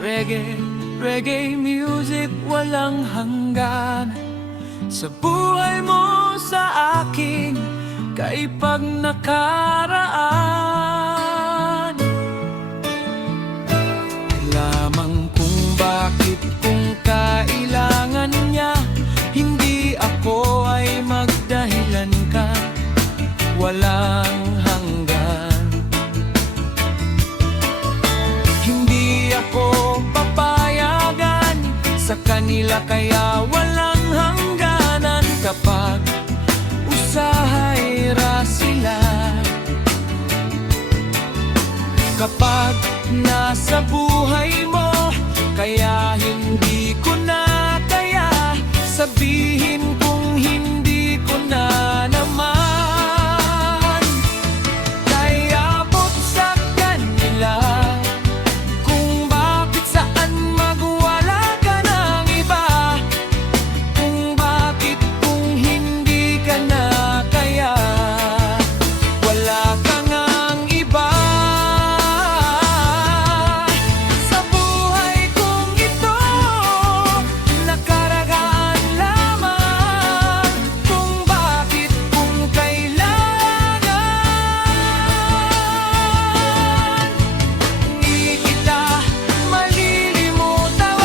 Reggae, reggae music walang hanggan. Sa buhay mo sa akin, kaipag nakaraan. Lamang kung bakit kung kailangan niya, hindi ako ay magdahilan ka, walang hanggan. Hindi ako papayagan sa kanila, kaya walang hangganan. Kapag usahayra sila, kapag nasa buhay mo, kaya hindi ko na kaya sabihin kung hindi ko na naman kaya abot sa kanila. Kung bakit saan magwala ka ng iba, kung bakit kung hindi ka na kaya, wala ka ngang iba. Sa buhay kong ito, nakaraan lamang. Kung bakit kung kailangan, hindi kita malilimutan.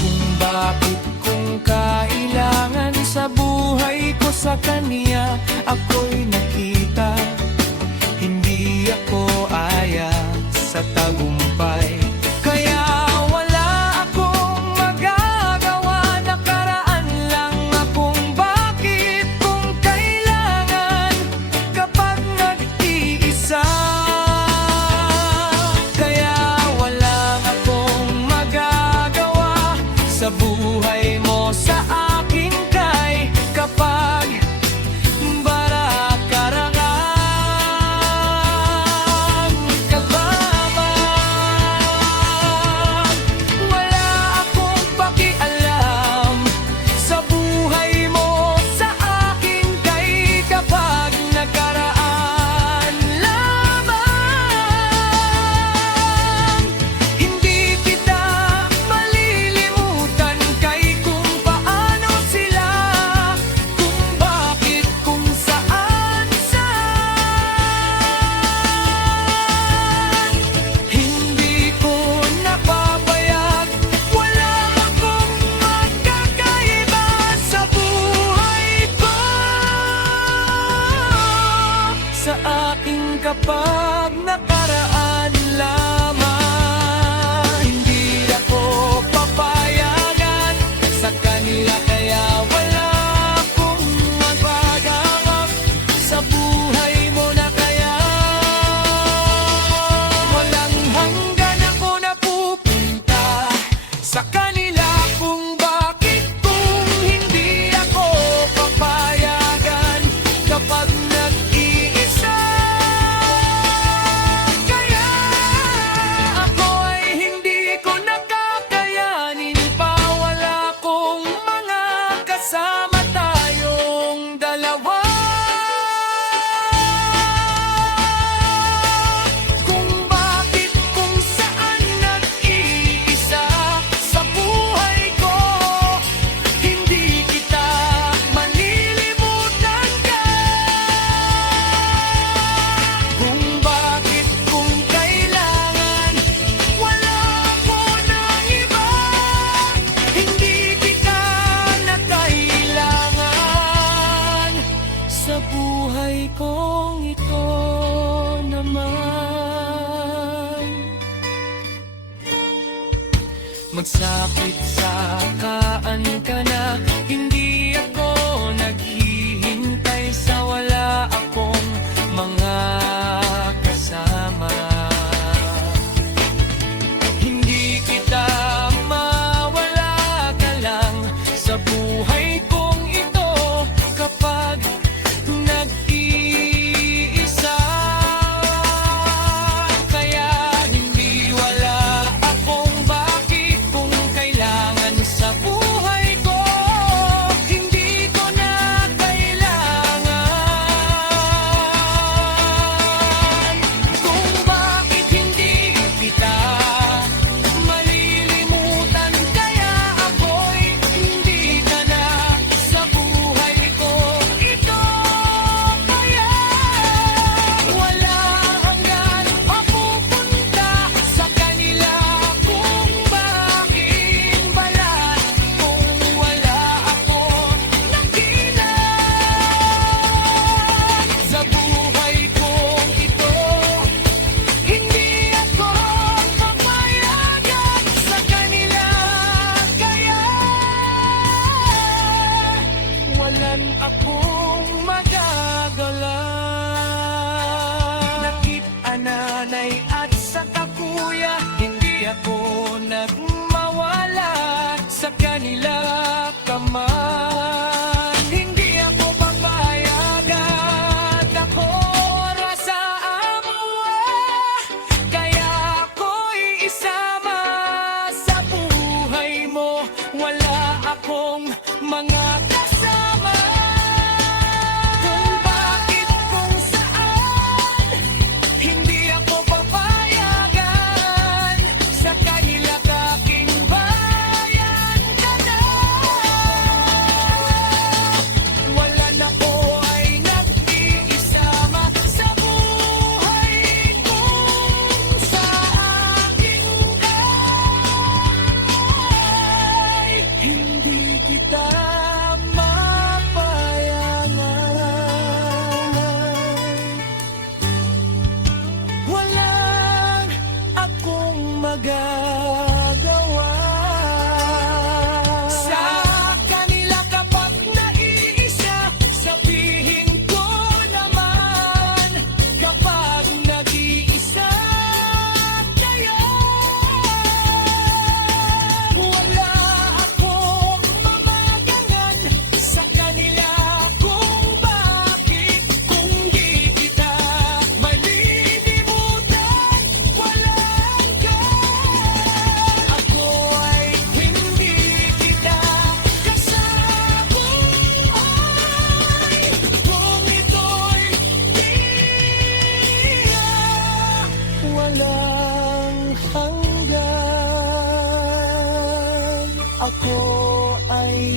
Kung bakit kung kailangan sa buhay ko sa kanya, ako'y nakita, hindi ako ayak sa tagumpay. Kaya wala akong magagawa, nakaraan lang akong bakit kung kailangan kapag nag-iisa. Kaya wala akong magagawa sa buhay mo sa akin, kay kapag barakarangan kababang. Wala akong pakialam sa buhay mo sa akin, kay kapag nagkaraan lamang. Hindi kita malilimutan, kay kung paano sila, kung bakit kung saan saan. Hindi ko napapayag, wala akong magkakaiba sa buhay ko sa aking kapag nakaraan lamang. Hindi ako papayagan sa kanila, kaya wala akong magagawa sa buhay mo na kaya walang hanggan. Ako napupunta sa kanila, kung bakit kung hindi ako papayagan kapag nag-iisa. Kaya ako ay hindi ko nakakayanin pa, wala akong mga kasama, tayong dalawa. Kung bakit kung saan nag-iisa sa buhay ko, hindi kita malilimutan ka. Kung bakit kung kailangan, wala ako ng iba. Hindi kita na kailangan sa buhay kong ito naman. Magsakit sakaan ka na, hindi ako naghihintay sa wala akong mga kasama. Hindi kita mawala ka lang sa buhay kong ito kapag nag-iisa. Kaya hindi wala akong bakit kung kailangan sa buhay ko.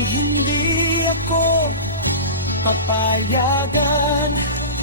hindi ako papayagan